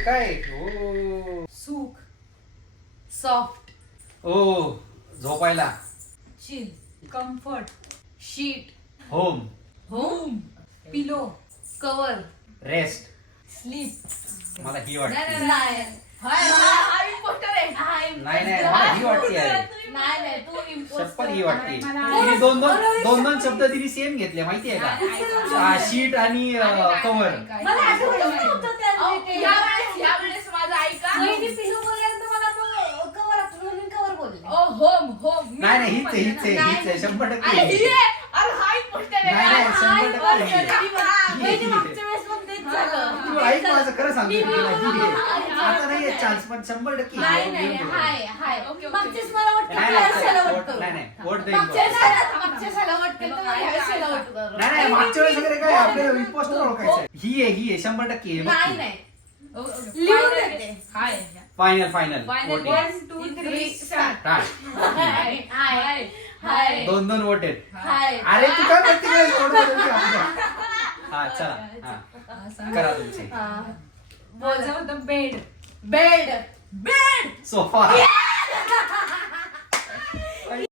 हे काय ओ सुख, सॉफ्ट, ओ झोपायला, chill, comfort, sheet, home, home, pillow, cover, rest. Sleep. मला ही वाटते. नाही हा इम्पोस्टर आहे. नाही नाही मला ही वाटते आहे. नाही तू इम्पोस्टर. शपथ ही वाटते. तिने दोन शब्द तिने सेम घेतले माहितीये का? शीट आणि कव्हर. मला आठवलं नव्हतं त्या यावेळेस माझं ऐका. पिलो बोलल्यानंतर मला कवर बोलले. Home home. नाही हीच आहे 100%. अरे हा इम्पोस्टर आहे. नाही 100%. मागच्या वेळेस पण तेच झालं. तू ऐक माझं खरं सांगतो तुला ही आहे. आता नाहीये चान्स पण 100%. नाही हाय. मागच्याच मला वाटतं नाही वोट देईन. मागच्या साला वाट केलं तर ह्यावेळेस साला वाट करू. नाही मागच्या वेळेस वगैरे काय आपल्याला इम्पोस्टर ओळखायचं. ही आहे 100%. नाही लिहून येते. हाय फायनल 1 2 3 स्टार्ट. हाय 2 वोट आहेत. हाय. अरे तू काय प्रत्येक वेळेस वोट देते आपल्या? हा चला हा करा तुमचे. माझं होतं बेड. सोफा.